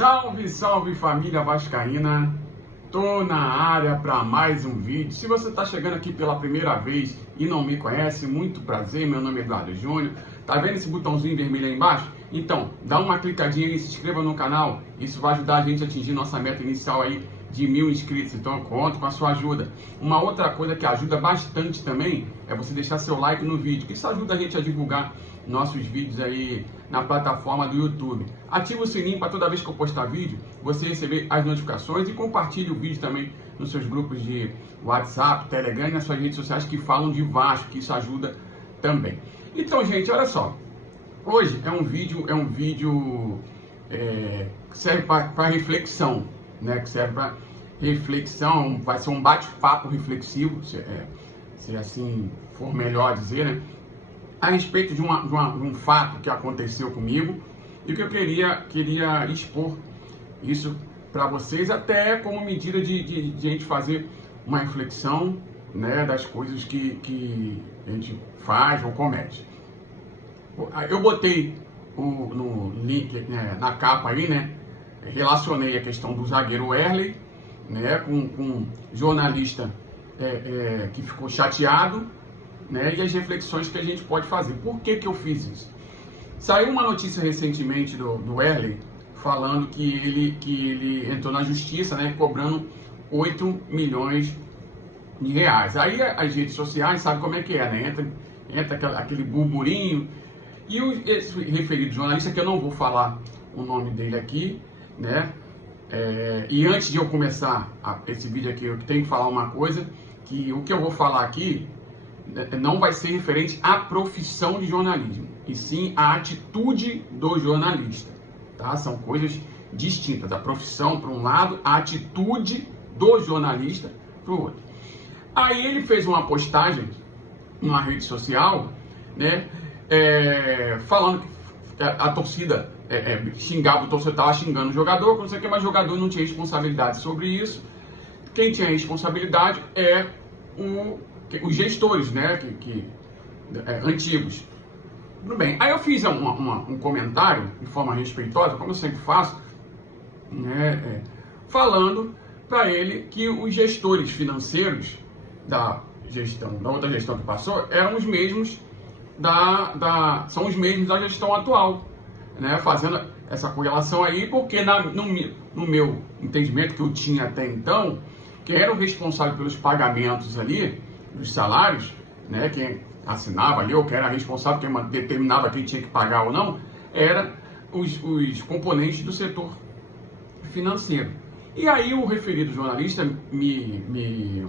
Salve, salve família vascaína! Tô na área para mais um vídeo. Se você está chegando aqui pela primeira vez e não me conhece, muito prazer, meu nome é Eduardo Júnior. Tá vendo esse botãozinho vermelho aí embaixo? Então, dá uma clicadinha aí, se inscreva no canal. Isso vai ajudar a gente a atingir nossa meta inicial aí de 1000 inscritos. Então eu conto com a sua ajuda. Uma outra coisa que ajuda bastante também é você deixar seu like no vídeo, que isso ajuda a gente a divulgar nossos vídeos aí na plataforma do YouTube. Ativa o sininho para toda vez que eu postar vídeo, você receber as notificações e compartilhe o vídeo também nos seus grupos de WhatsApp, Telegram e nas suas redes sociais que falam de Vasco, que isso ajuda também. Então, gente, olha só. Hoje é um vídeo que serve para reflexão, né? Que serve para reflexão, vai ser um bate-papo reflexivo, se assim for melhor dizer, né? A respeito de um fato que aconteceu comigo e que eu queria expor isso para vocês, até como medida de a gente fazer uma reflexão, né, das coisas que a gente faz ou comete. Eu botei no link, né, na capa aí, né, relacionei a questão do zagueiro Wesley, né, com um jornalista que ficou chateado, né, e as reflexões que a gente pode fazer. Por que eu fiz isso? Saiu uma notícia recentemente do Wesley falando que ele entrou na justiça, né, cobrando 8 milhões de reais. Aí as redes sociais, sabe como é que é, né? Entra aquele burburinho. E esse referido jornalista, que eu não vou falar o nome dele aqui, né? E antes de eu começar esse vídeo aqui, eu tenho que falar uma coisa, que o que eu vou falar aqui não vai ser referente à profissão de jornalismo, e sim à atitude do jornalista, tá? São coisas distintas, a profissão para um lado, a atitude do jornalista para o outro. Aí ele fez uma postagem numa rede social, né, falando que a torcida xingava, o torcedor estava xingando o jogador, não sei o que, mas o jogador não tinha responsabilidade sobre isso. Quem tinha responsabilidade os gestores, né, antigos. Tudo bem. Aí eu fiz um comentário de forma respeitosa, como eu sempre faço, né, falando para ele que os gestores financeiros da outra gestão que passou eram os mesmos são os mesmos da gestão atual, né, fazendo essa correlação aí, porque no meu entendimento que eu tinha até então, quem era o responsável pelos pagamentos ali, dos salários, né, quem assinava ali, ou quem era responsável, quem determinava quem tinha que pagar ou não, eram os componentes do setor financeiro. E aí o referido jornalista ele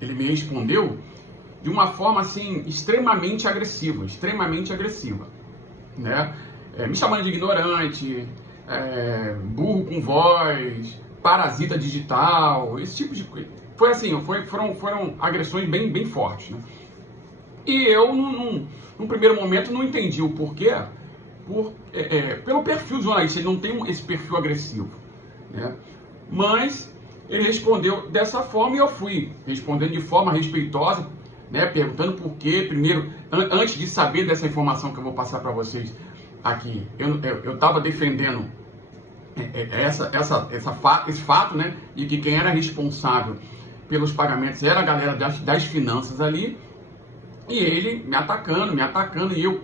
me respondeu de uma forma assim extremamente agressiva, né? Me chamando de ignorante, burro com voz, parasita digital, esse tipo de coisa. Foi assim, foram agressões bem fortes, né? E eu, num primeiro momento, não entendi o porquê, pelo perfil do jornalista, ele não tem esse perfil agressivo, né? Mas ele respondeu dessa forma e eu fui respondendo de forma respeitosa, né, perguntando por quê. Primeiro, antes de saber dessa informação que eu vou passar para vocês aqui, eu estava defendendo esse fato, né, de que quem era responsável pelos pagamentos era a galera das finanças ali, e ele me atacando, e eu,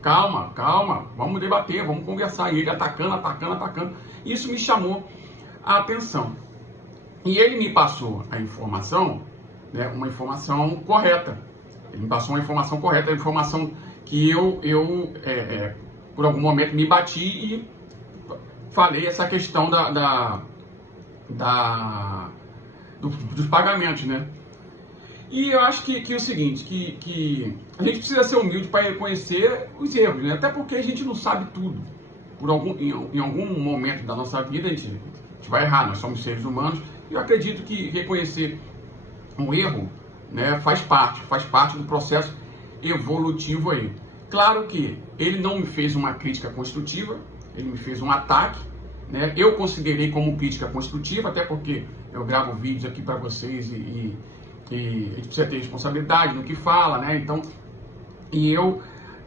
calma, vamos debater, vamos conversar, e ele atacando, isso me chamou a atenção, e ele me passou a informação, né, uma informação correta, ele me passou uma informação correta, a informação que eu por algum momento me bati e falei essa questão dos pagamentos, né? E eu acho que é o seguinte, que a gente precisa ser humilde para reconhecer os erros, né? Até porque a gente não sabe tudo. Em algum momento da nossa vida a gente vai errar, nós somos seres humanos, e eu acredito que reconhecer um erro, né, faz parte do processo evolutivo aí. Claro que ele não me fez uma crítica construtiva, ele me fez um ataque, né? Eu considerei como crítica construtiva, até porque eu gravo vídeos aqui para vocês e a gente precisa ter responsabilidade no que fala, né? Então, e eu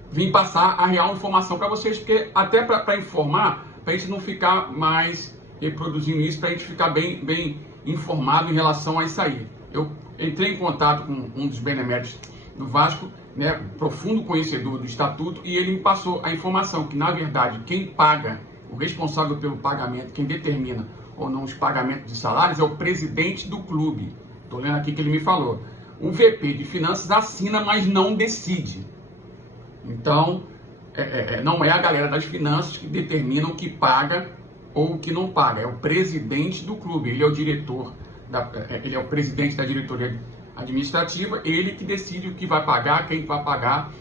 vim passar a real informação para vocês, porque até para informar para a gente não ficar mais reproduzindo isso, para a gente ficar bem informado em relação a isso aí. Eu entrei em contato com um dos beneméritos do Vasco, né, profundo conhecedor do estatuto, e ele me passou a informação que, na verdade, quem paga, o responsável pelo pagamento, quem determina ou não os pagamentos de salários é o presidente do clube. Estou lendo aqui que ele me falou. O VP de Finanças assina, mas não decide. Então, não é a galera das finanças que determina o que paga ou o que não paga. É o presidente do clube. Ele é o diretor, ele é o presidente da diretoria administrativa. Ele que decide o que vai pagar, quem vai pagar,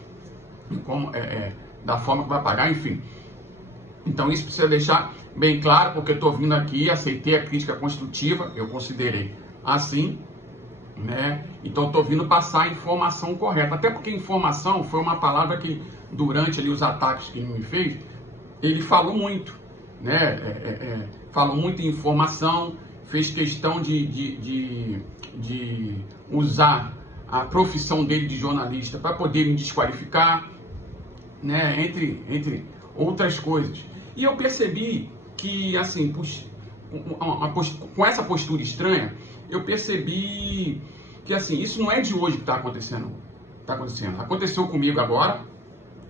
e como, da forma que vai pagar, enfim. Então, isso precisa deixar bem claro, porque eu estou vindo aqui, aceitei a crítica construtiva, eu considerei assim, né? Então estou vindo passar a informação correta, até porque informação foi uma palavra que durante ali os ataques que ele me fez, ele falou muito, né? Falou muito em informação, fez questão de usar a profissão dele de jornalista para poder me desqualificar, né? Entre outras coisas. E eu percebi que, assim, com essa postura estranha, eu percebi que, assim, isso não é de hoje que está acontecendo. Aconteceu comigo agora,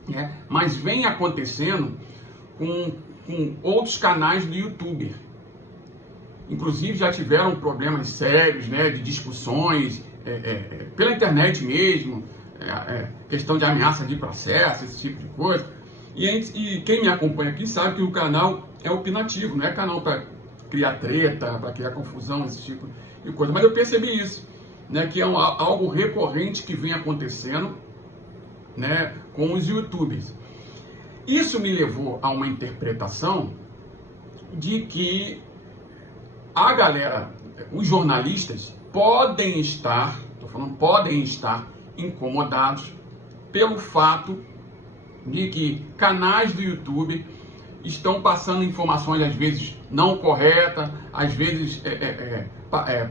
né? Mas vem acontecendo com outros canais do YouTube. Inclusive já tiveram problemas sérios, né, de discussões pela internet mesmo, questão de ameaça de processo, esse tipo de coisa. E quem me acompanha aqui sabe que o canal é opinativo, não é canal para criar treta, para criar confusão, esse tipo de coisa. Mas eu percebi isso, né, que é algo recorrente que vem acontecendo, né, com os YouTubers. Isso me levou a uma interpretação de que a galera, os jornalistas, podem estar incomodados pelo fato de que canais do YouTube estão passando informações às vezes não corretas, às vezes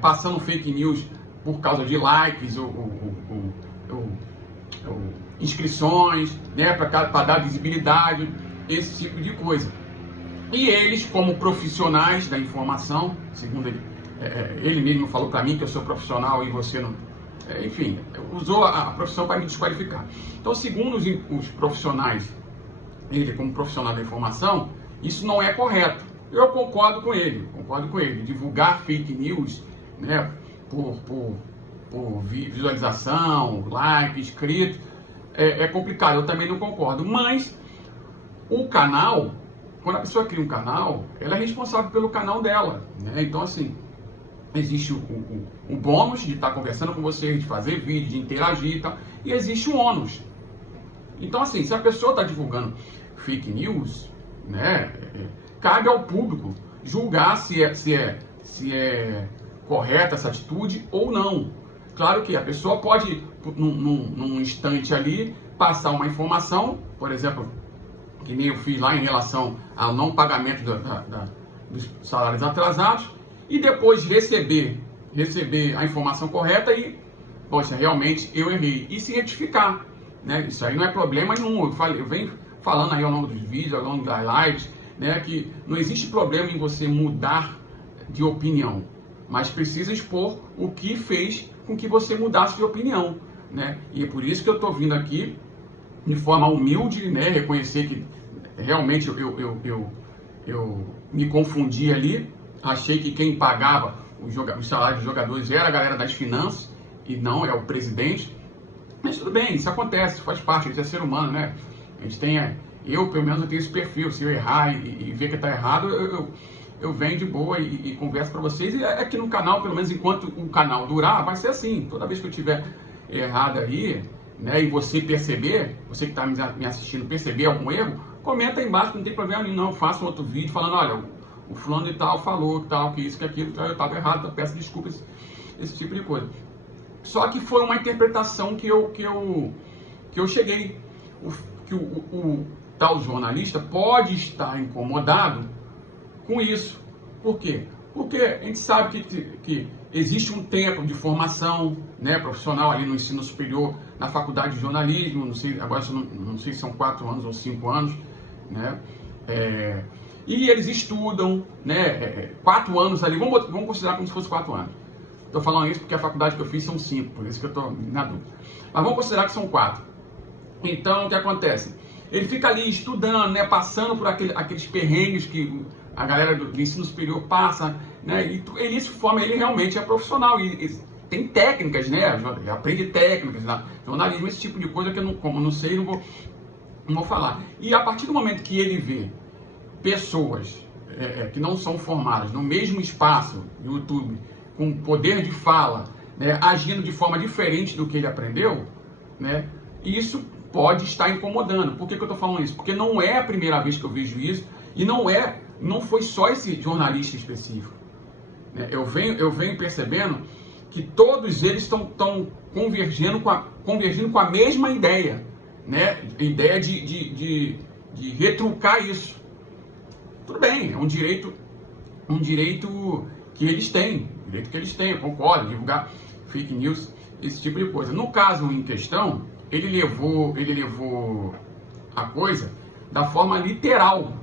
passando fake news por causa de likes ou inscrições, né, para dar visibilidade, esse tipo de coisa. E eles, como profissionais da informação, segundo ele mesmo falou para mim que eu sou profissional e você não... enfim, usou a profissão para me desqualificar. Então, segundo os profissionais, ele como profissional da informação, isso não é correto. Eu concordo com ele. Divulgar fake news, né, por visualização, like, inscrito, é complicado. Eu também não concordo. Mas o canal, quando a pessoa cria um canal, ela é responsável pelo canal dela, né? Então, assim, existe o bônus de estar conversando com vocês, de fazer vídeo, de interagir e tal, e existe o ônus. Então, assim, se a pessoa está divulgando fake news, né, cabe ao público julgar se é correta essa atitude ou não. Claro que a pessoa pode, num instante ali, passar uma informação, por exemplo, que nem eu fiz lá em relação ao não pagamento dos salários atrasados, e depois receber a informação correta e, poxa, realmente eu errei. E se retificar, né? Isso aí não é problema nenhum. Eu venho falando aí ao longo dos vídeos, ao longo das lives, né, que não existe problema em você mudar de opinião, mas precisa expor o que fez com que você mudasse de opinião, né? E é por isso que eu estou vindo aqui de forma humilde, né, reconhecer que realmente eu me confundi ali. Achei que quem pagava os salários dos jogadores era a galera das finanças e não é o presidente. Mas tudo bem, isso acontece, faz parte, a gente é ser humano, né? A gente tem, eu pelo menos eu tenho esse perfil, se eu errar e ver que está errado, eu venho de boa e converso para vocês. E aqui no canal, pelo menos enquanto o canal durar, vai ser assim. Toda vez que eu tiver errado aí, né, e você perceber, você que está me assistindo perceber algum erro, comenta aí embaixo, não tem problema nenhum, não. Eu faço um outro vídeo falando, olha, o fulano e tal falou tal, que isso, que aquilo, eu estava errado, peço desculpas, esse tipo de coisa. Só que foi uma interpretação que eu cheguei, que o tal jornalista pode estar incomodado com isso. Por quê? Porque a gente sabe que existe um tempo de formação, né, profissional ali no ensino superior, na faculdade de jornalismo, não sei, agora não sei se são 4 anos ou 5 anos, né? E eles estudam, né, 4 anos ali, vamos considerar como se fosse 4 anos. Estou falando isso porque a faculdade que eu fiz são 5, por isso que eu estou na dúvida. Mas vamos considerar que são 4. Então, o que acontece? Ele fica ali estudando, né, passando por aqueles perrengues que a galera do ensino superior passa, né, e ele se forma, ele realmente é profissional, e tem técnicas, né, ele aprende técnicas, né, jornalismo, esse tipo de coisa que eu não, como não sei, não vou falar. E a partir do momento que ele vê pessoas que não são formadas no mesmo espaço, no YouTube, com poder de fala, né, agindo de forma diferente do que ele aprendeu, né, isso pode estar incomodando. Por que eu estou falando isso? Porque não é a primeira vez que eu vejo isso, e não foi só esse jornalista específico. Né? Eu venho percebendo que todos eles estão convergindo com a mesma ideia, né? Ideia de retrucar isso. Tudo bem, é um direito que eles têm, eu concordo, divulgar fake news, esse tipo de coisa. No caso em questão, ele levou a coisa da forma literal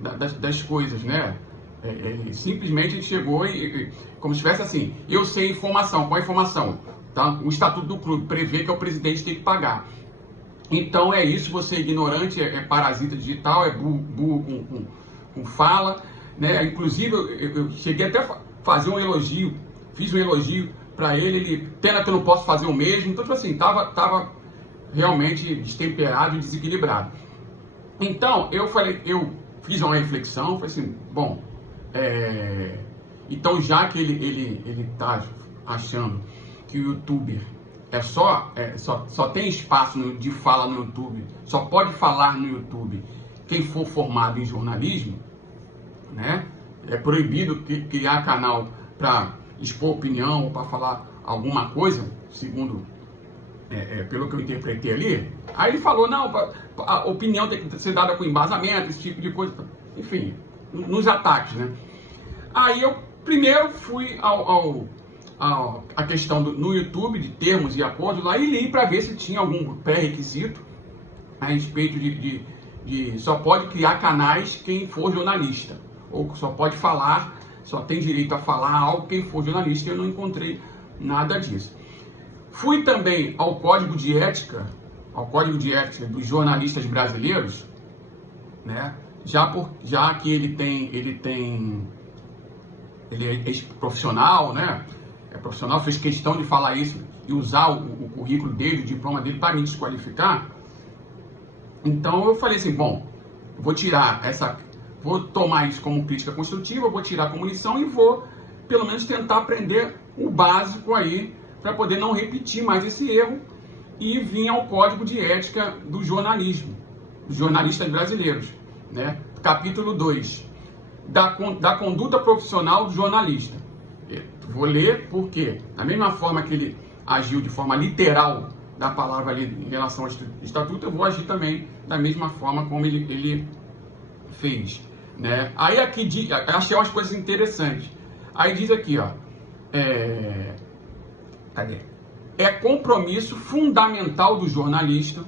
das coisas, né? Ele simplesmente chegou como se tivesse assim, eu sei informação, qual é a informação? Tá? O Estatuto do Clube prevê que o presidente tem que pagar. Então é isso, você é ignorante, é parasita digital, é burro com fala, né? Inclusive eu cheguei até a fazer um elogio, fiz um elogio para ele, pena que eu não posso fazer o mesmo, então assim, tava realmente destemperado e desequilibrado. Então eu fiz uma reflexão, falei assim, bom, então já que ele tá achando que o youtuber só tem espaço de fala no YouTube, só pode falar no YouTube quem for formado em jornalismo, né? É proibido criar canal para expor opinião ou para falar alguma coisa, segundo pelo que eu interpretei ali. Aí ele falou, não, a opinião tem que ser dada com embasamento, esse tipo de coisa, enfim, nos ataques, né? Aí eu primeiro fui a questão no YouTube de termos e acordos lá e li para ver se tinha algum pré-requisito a respeito de só pode criar canais quem for jornalista, ou só pode falar, só tem direito a falar algo quem for jornalista. Eu não encontrei nada disso. Fui também ao Código de Ética dos jornalistas brasileiros, né? Já que ele é profissional, né? É profissional, fez questão de falar isso e usar o currículo dele, o diploma dele para me desqualificar. Então eu falei assim, bom, vou tomar isso como crítica construtiva, vou tirar como lição e vou pelo menos tentar aprender o básico aí para poder não repetir mais esse erro, e vim ao Código de Ética do jornalismo, dos jornalistas brasileiros, né? Capítulo 2, da conduta profissional do jornalista. Vou ler porque, da mesma forma que ele agiu de forma literal da palavra ali em relação ao estatuto, eu vou agir também da mesma forma como ele fez, né? Aí aqui achei umas coisas interessantes. Aí diz aqui, ó, cadê? É compromisso fundamental do jornalista.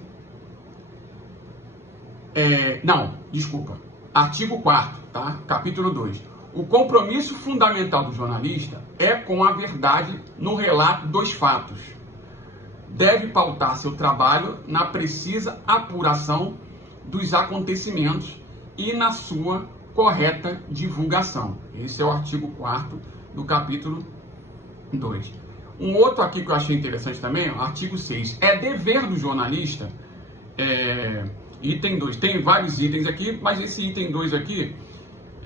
Artigo 4º, tá? Capítulo 2. O compromisso fundamental do jornalista é com a verdade no relato dos fatos. Deve pautar seu trabalho na precisa apuração dos acontecimentos e na sua correta divulgação. Esse é o artigo 4º do capítulo 2. Um outro aqui que eu achei interessante também, artigo 6. É dever do jornalista, item 2. Tem vários itens aqui, mas esse item 2 aqui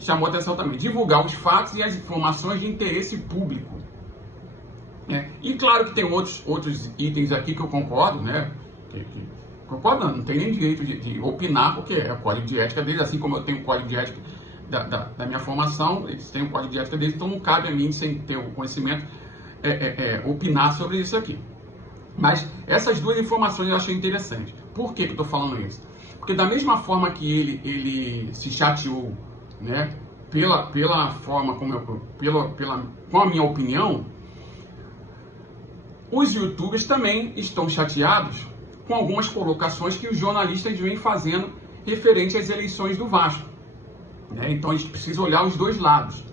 chamou atenção também. Divulgar os fatos e as informações de interesse público. E claro que tem outros itens aqui que eu concordo, né? Concordo, não tem nem direito de opinar, porque é o código de ética deles, assim como eu tenho o código de ética da minha formação, eles têm o código de ética deles, então não cabe a mim, sem ter o conhecimento, opinar sobre isso aqui. Mas essas duas informações eu achei interessante. Por que eu estou falando isso? Porque da mesma forma que ele se chateou, né, pela forma como com a minha opinião, os youtubers também estão chateados com algumas colocações que os jornalistas vêm fazendo referente às eleições do Vasco. né? Então a gente precisa olhar os dois lados.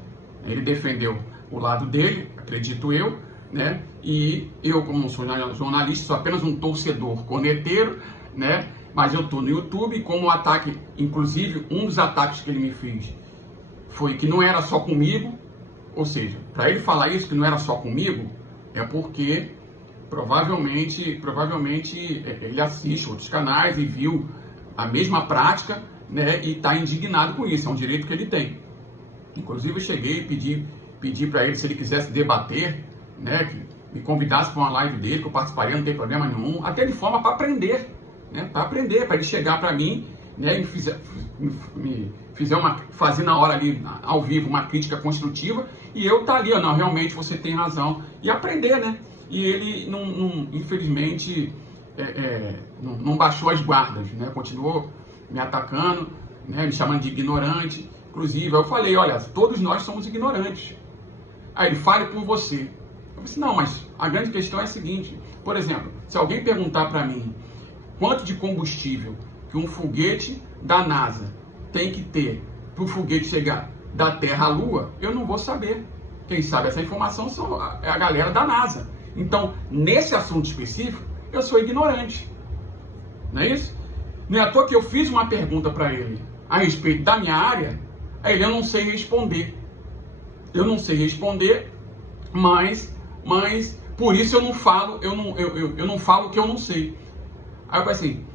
Ele defendeu o lado dele, acredito eu, né? E eu, como não sou jornalista, sou apenas um torcedor corneteiro, né? Mas eu estou no YouTube e como o ataque, inclusive um dos ataques que ele me fez foi que não era só comigo, ou seja, para ele falar isso que não era só comigo, é porque provavelmente ele assiste outros canais e viu a mesma prática, né? E está indignado com isso, é um direito que ele tem. Inclusive eu cheguei e pedi para ele se ele quisesse debater, né? Que me convidasse para uma live dele, que eu participaria, não tem problema nenhum, até de forma para aprender, né? Para aprender, para ele chegar para mim, né? E fazer na hora ali, ao vivo, uma crítica construtiva, e eu tá ali, ó, não, realmente você tem razão, e aprender, né? E ele, infelizmente, não baixou as guardas, né? Continuou me atacando, né? Me chamando de ignorante. Inclusive, eu falei, olha, todos nós somos ignorantes. Aí ele, fale por você. Eu disse, não, mas a grande questão é a seguinte, por exemplo, se alguém perguntar para mim quanto de combustível que um foguete da NASA tem que ter para o foguete chegar da Terra à Lua, eu não vou saber. Quem sabe essa informação é a galera da NASA. Então, nesse assunto específico, eu sou ignorante. Não é isso? Não é à toa que eu fiz uma pergunta para ele a respeito da minha área, aí ele, eu não sei responder. Eu não sei responder, mas por isso eu não falo, eu não falo o que eu não sei. Aí eu falei assim,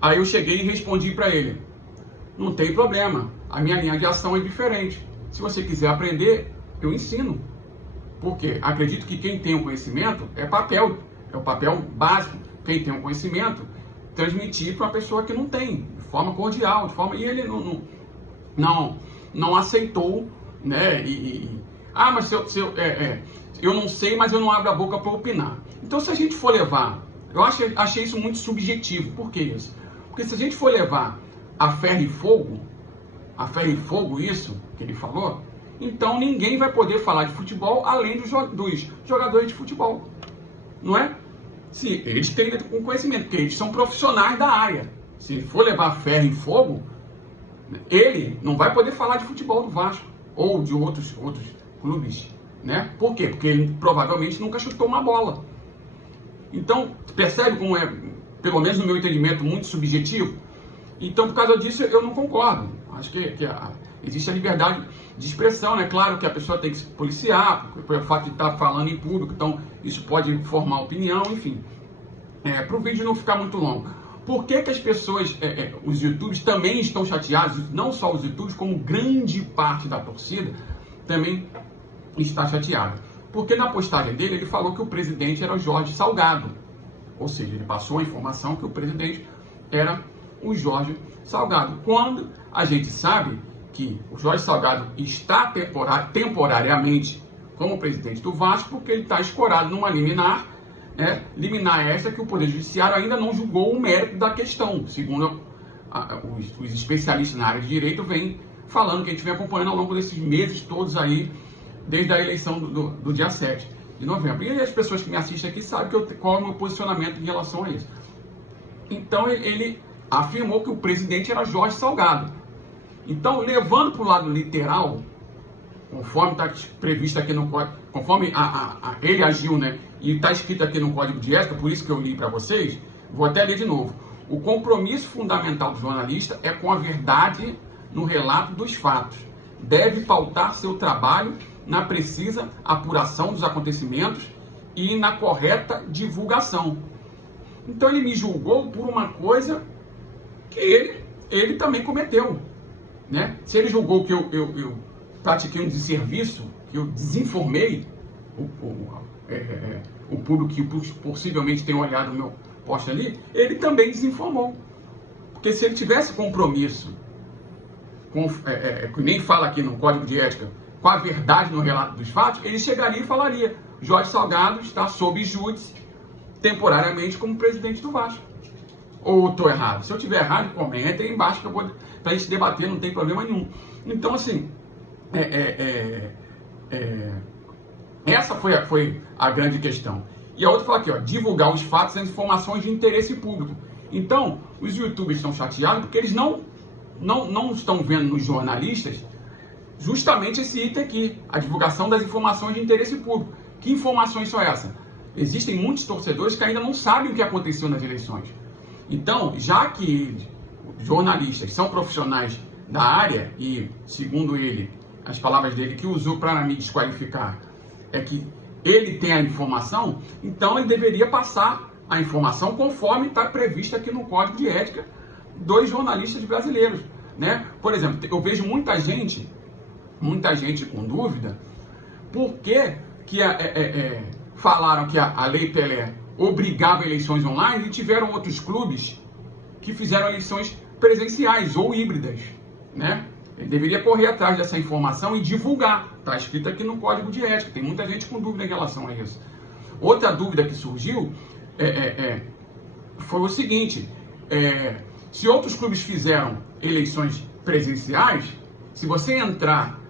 aí eu cheguei e respondi para ele, não tem problema, a minha linha de ação é diferente. Se você quiser aprender, eu ensino. Porque acredito que quem tem o conhecimento é o papel básico. Quem tem o conhecimento, transmitir para uma pessoa que não tem, de forma cordial, e ele não aceitou, né? Mas eu não sei, mas eu não abro a boca para opinar. Então, se a gente for levar, eu achei isso muito subjetivo. Por que isso? Porque se a gente for levar a ferro e fogo, isso que ele falou, então ninguém vai poder falar de futebol além dos jogadores de futebol, não é? Se eles têm um conhecimento, porque eles são profissionais da área. Se ele for levar ferro e fogo, ele não vai poder falar de futebol do Vasco ou de outros clubes, né? Por quê? Porque ele provavelmente nunca chutou uma bola. Então, percebe como é, pelo menos no meu entendimento, muito subjetivo? Então, por causa disso, eu não concordo. Acho que existe a liberdade de expressão, né? Claro que a pessoa tem que se policiar, pelo fato de estar falando em público, então isso pode formar opinião, enfim. Para o vídeo não ficar muito longo. Por que as pessoas, os YouTubers também estão chateados, não só os YouTubers, como grande parte da torcida também está chateada? Porque na postagem dele, ele falou que o presidente era o Jorge Salgado. Ou seja, ele passou a informação que o presidente era o Jorge Salgado. Quando a gente sabe que o Jorge Salgado está temporariamente como presidente do Vasco, porque ele está escorado numa liminar, liminar essa que o Poder Judiciário ainda não julgou o mérito da questão, segundo os especialistas na área de direito vêm falando, que a gente vem acompanhando ao longo desses meses todos aí, desde a eleição do dia 7 de novembro. E as pessoas que me assistem aqui sabem qual é o meu posicionamento em relação a isso. Então ele afirmou que o presidente era Jorge Salgado. Então, levando para o lado literal, conforme está previsto aqui no código, conforme ele agiu, né? E está escrito aqui no Código de Ética, por isso que eu li para vocês, vou até ler de novo. O compromisso fundamental do jornalista é com a verdade no relato dos fatos. Deve pautar seu trabalho na precisa apuração dos acontecimentos e na correta divulgação. Então ele me julgou por uma coisa que ele também cometeu, né? Se ele julgou que eu pratiquei um desserviço, que eu desinformei o público que possivelmente tem olhado o meu post ali, ele também desinformou. Porque se ele tivesse compromisso, que nem fala aqui no Código de Ética, com a verdade no relato dos fatos, ele chegaria e falaria: Jorge Salgado está sob júdice temporariamente como presidente do Vasco. Ou estou errado? Se eu estiver errado, comenta aí embaixo que eu vou para a gente debater, não tem problema nenhum. Então, assim, essa foi a grande questão. E a outra fala aqui, ó, divulgar os fatos e as informações de interesse público. Então, os YouTubers estão chateados porque eles não não estão vendo nos jornalistas justamente esse item aqui, a divulgação das informações de interesse público. Que informações são essas? Existem muitos torcedores que ainda não sabem o que aconteceu nas eleições. Então, já que jornalistas são profissionais da área, e segundo ele, as palavras dele que usou para me desqualificar, é que ele tem a informação, então ele deveria passar a informação conforme está previsto aqui no Código de Ética dos jornalistas brasileiros, né? Por exemplo, eu vejo muita gente com dúvida, por que falaram que a Lei Pelé obrigava eleições online e tiveram outros clubes que fizeram eleições presenciais ou híbridas, né? Ele deveria correr atrás dessa informação e divulgar. Está escrito aqui no Código de Ética. Tem muita gente com dúvida em relação a isso. Outra dúvida que surgiu foi o seguinte: se outros clubes fizeram eleições presenciais, se você entrar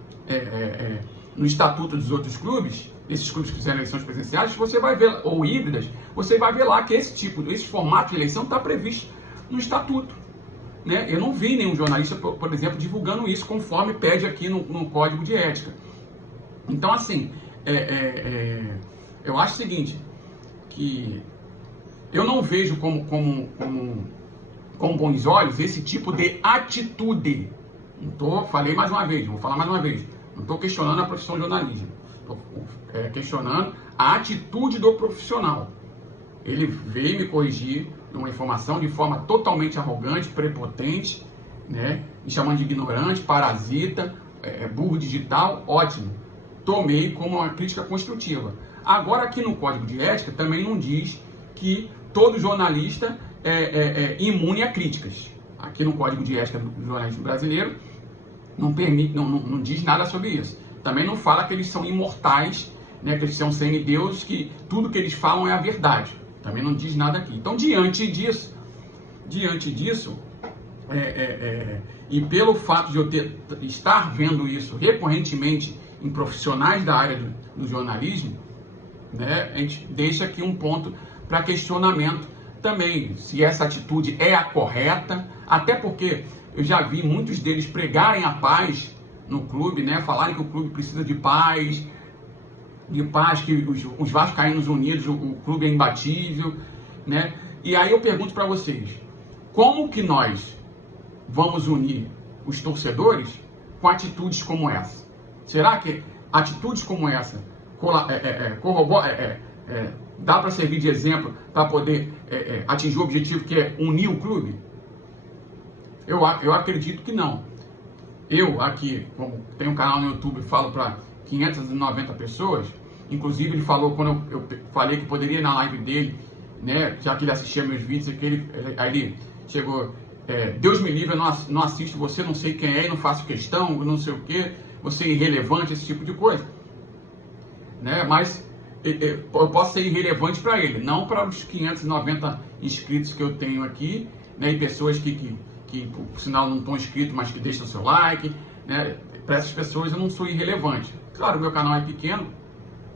no estatuto dos outros clubes, esses clubes que fizeram eleições presenciais, você vai ver, ou híbridas, você vai ver lá que esse formato de eleição está previsto no estatuto. Né? Eu não vi nenhum jornalista, por exemplo, divulgando isso conforme pede aqui no Código de Ética. Então, assim, eu acho o seguinte, que eu não vejo com bons olhos esse tipo de atitude. Falei mais uma vez, vou falar mais uma vez, não estou questionando a profissão de jornalismo, estou questionando a atitude do profissional. Ele veio me corrigir uma informação de forma totalmente arrogante, prepotente, né? Me chamando de ignorante, parasita, burro digital, ótimo. Tomei como uma crítica construtiva. Agora, aqui no Código de Ética também não diz que todo jornalista é imune a críticas. Aqui no Código de Ética do jornalismo brasileiro não permite, não diz nada sobre isso. Também não fala que eles são imortais, né? Que eles são semideuses, que tudo que eles falam é a verdade. Também não diz nada aqui. Então, diante disso, e pelo fato de eu estar vendo isso recorrentemente em profissionais da área do jornalismo, né, a gente deixa aqui um ponto para questionamento também, se essa atitude é a correta, até porque eu já vi muitos deles pregarem a paz no clube, né, falarem que o clube precisa de paz, que os vascaínos unidos, o clube é imbatível, né? E aí eu pergunto para vocês, como que nós vamos unir os torcedores com atitudes como essa? Será que atitudes como essa dá para servir de exemplo para poder atingir o objetivo que é unir o clube? Eu acredito que não. Eu aqui, como tenho um canal no YouTube, falo para 590 pessoas. Inclusive, ele falou, quando eu falei que poderia ir na live dele, né, já que ele assistia meus vídeos, aí ele chegou, Deus me livre, eu não assisto você, não sei quem é, não faço questão, não sei o que, você é irrelevante, esse tipo de coisa. Né? Mas eu posso ser irrelevante para ele, não para os 590 inscritos que eu tenho aqui, né, e pessoas que por sinal não estão inscritos, mas que deixam seu like, né? Para essas pessoas eu não sou irrelevante. Claro, o meu canal é pequeno,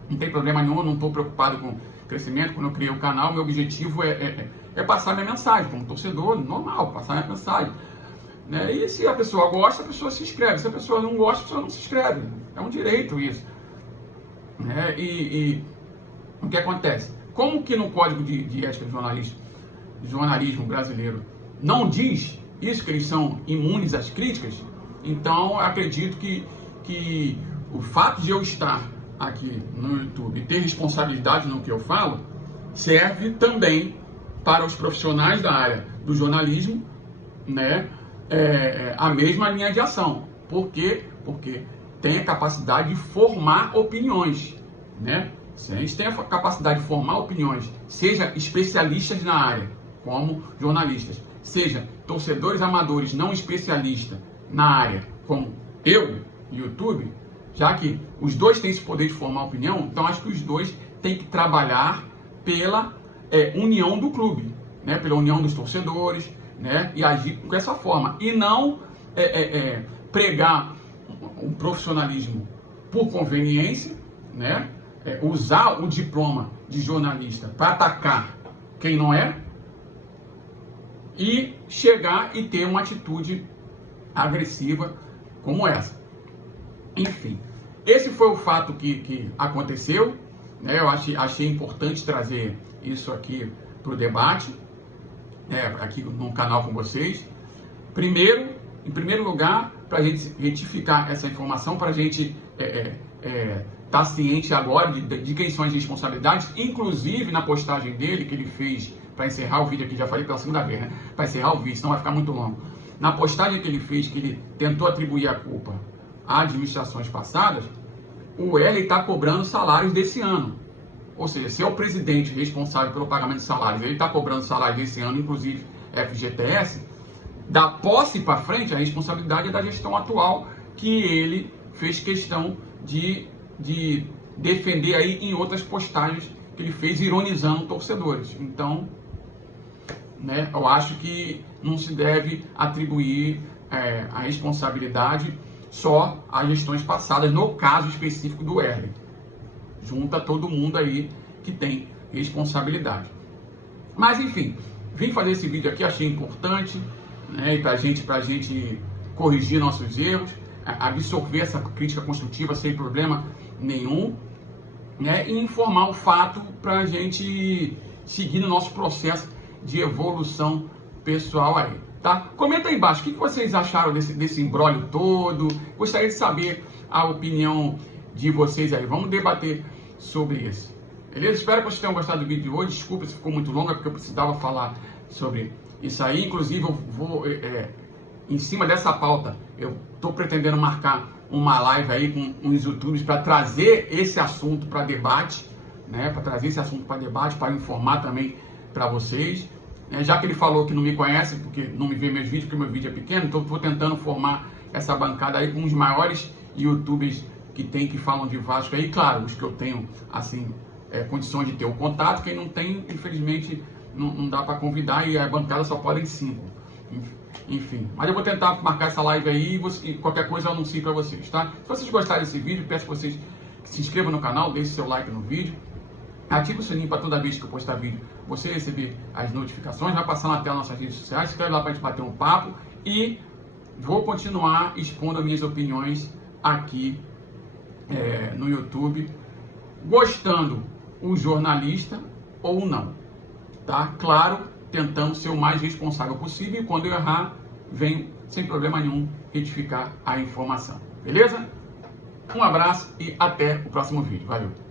não tem problema nenhum, não estou preocupado com crescimento. Quando eu criei o canal, meu objetivo é passar minha mensagem, como torcedor, normal, passar minha mensagem. Né? E se a pessoa gosta, a pessoa se inscreve. Se a pessoa não gosta, a pessoa não se inscreve. É um direito isso. Né? E o que acontece? Como que no Código de Ética de jornalismo brasileiro não diz isso, que eles são imunes às críticas, então eu acredito que o fato de eu estar aqui no YouTube e ter responsabilidade no que eu falo, serve também para os profissionais da área do jornalismo, né, a mesma linha de ação. Por quê? Porque tem a capacidade de formar opiniões, né? Se a gente tem a capacidade de formar opiniões, seja especialistas na área, como jornalistas, seja torcedores amadores não especialistas na área, como eu, YouTube, já que os dois têm esse poder de formar opinião, então acho que os dois têm que trabalhar pela união do clube, né? Pela união dos torcedores, né? E agir com essa forma. E não pregar um profissionalismo por conveniência, né? Usar o diploma de jornalista para atacar quem não é, e chegar e ter uma atitude agressiva como essa. Enfim, esse foi o fato que aconteceu, né? Eu achei importante trazer isso aqui para o debate, aqui no canal com vocês. Em primeiro lugar, para a gente retificar essa informação, para a gente estar ciente agora de quem são as responsabilidades, inclusive na postagem dele, que ele fez para encerrar o vídeo aqui, já falei pela segunda vez, né? Para encerrar o vídeo, senão vai ficar muito longo. Na postagem que ele fez, que ele tentou atribuir a culpa a administrações passadas, o L está cobrando salários desse ano. Ou seja, se é o presidente responsável pelo pagamento de salários, ele está cobrando salários desse ano, inclusive FGTS, da posse para frente, a responsabilidade é da gestão atual, que ele fez questão de defender aí em outras postagens que ele fez, ironizando torcedores. Então, né, eu acho que não se deve atribuir a responsabilidade só a gestões passadas, no caso específico do Erle. Junta todo mundo aí que tem responsabilidade. Mas enfim, vim fazer esse vídeo aqui, achei importante, né, pra gente corrigir nossos erros, absorver essa crítica construtiva sem problema nenhum, né, e informar o fato para a gente seguir no nosso processo de evolução pessoal aí. Tá? Comenta aí embaixo o que vocês acharam desse imbróglio todo. Gostaria de saber a opinião de vocês aí. Vamos debater sobre isso. Beleza? Espero que vocês tenham gostado do vídeo de hoje. Desculpa se ficou muito longo, é porque eu precisava falar sobre isso aí. Inclusive, eu vou, em cima dessa pauta, eu estou pretendendo marcar uma live aí com uns youtubers para trazer esse assunto para debate, né? Para trazer esse assunto para debate, para informar também para vocês. Já que ele falou que não me conhece, porque não me vê meus vídeos, porque meu vídeo é pequeno, então estou tentando formar essa bancada aí com os maiores youtubers que falam de Vasco aí, claro, os que eu tenho, assim, condições de ter o contato, quem não tem, infelizmente, não dá para convidar e a bancada só podem 5. Enfim, mas eu vou tentar marcar essa live aí e qualquer coisa eu anuncio para vocês, tá? Se vocês gostarem desse vídeo, peço que vocês se inscrevam no canal, deixem seu like no vídeo. Ative o sininho para toda vez que eu postar vídeo você receber as notificações. Vai passar na tela nas nossas redes sociais. Se inscreve lá para a gente bater um papo. E vou continuar expondo as minhas opiniões aqui no YouTube. Gostando o jornalista ou não. Tá? Claro, tentando ser o mais responsável possível. E quando eu errar, venho sem problema nenhum retificar a informação. Beleza? Um abraço e até o próximo vídeo. Valeu!